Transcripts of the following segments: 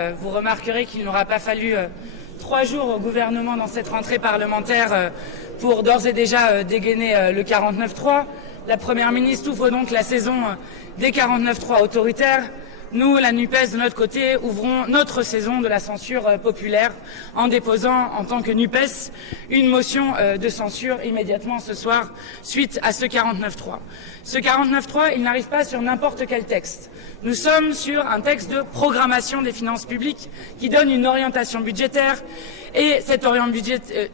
Vous remarquerez qu'il n'aura pas fallu 3 jours au gouvernement dans cette rentrée parlementaire pour d'ores et déjà dégainer le 49.3. La Première ministre ouvre donc la saison des 49.3 autoritaires. Nous, la NUPES, de notre côté, ouvrons notre saison de la censure populaire en déposant, en tant que NUPES, une motion de censure immédiatement ce soir, suite à ce 49.3. Ce 49.3, il n'arrive pas sur n'importe quel texte. Nous sommes sur un texte de programmation des finances publiques qui donne une orientation budgétaire. Et cette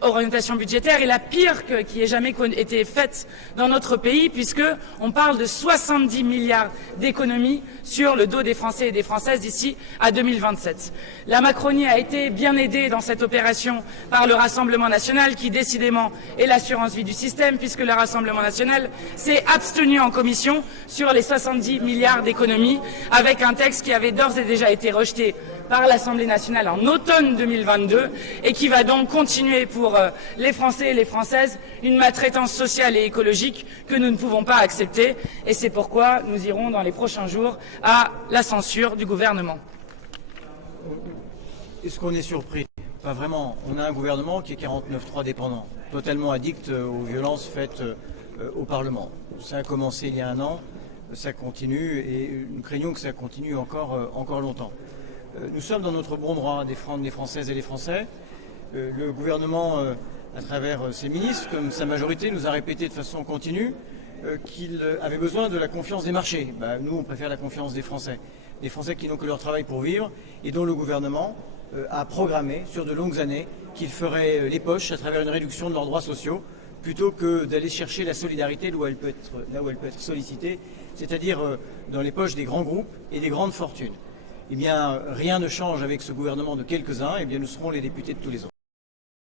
orientation budgétaire est la pire qui ait jamais été faite dans notre pays, puisqu'on parle de 70 milliards d'économies sur le dos des Français et des Françaises d'ici à 2027. La Macronie a été bien aidée dans cette opération par le Rassemblement national, qui décidément est l'assurance vie du système, puisque le Rassemblement national s'est abstenu en commission sur les 70 milliards d'économies, avec un texte qui avait d'ores et déjà été rejeté par l'Assemblée nationale en automne 2022 et qui va donc continuer pour les Français et les Françaises une maltraitance sociale et écologique que nous ne pouvons pas accepter. Et c'est pourquoi nous irons dans les prochains jours à la censure du gouvernement. Est-ce qu'on est surpris? Pas vraiment. On a un gouvernement qui est 49.3 dépendant, totalement addict aux violences faites au Parlement. Ça a commencé il y a 1 an, ça continue et nous craignons que ça continue encore longtemps. Nous sommes dans notre bon droit à défendre les Françaises et les Français. Le gouvernement, à travers ses ministres, comme sa majorité, nous a répété de façon continue qu'il avait besoin de la confiance des marchés. Nous, on préfère la confiance des Français. Des Français qui n'ont que leur travail pour vivre et dont le gouvernement a programmé sur de longues années qu'ils feraient les poches à travers une réduction de leurs droits sociaux plutôt que d'aller chercher la solidarité là où elle peut être sollicitée, c'est-à-dire dans les poches des grands groupes et des grandes fortunes. Eh bien, rien ne change avec ce gouvernement de quelques-uns, eh bien, nous serons les députés de tous les autres.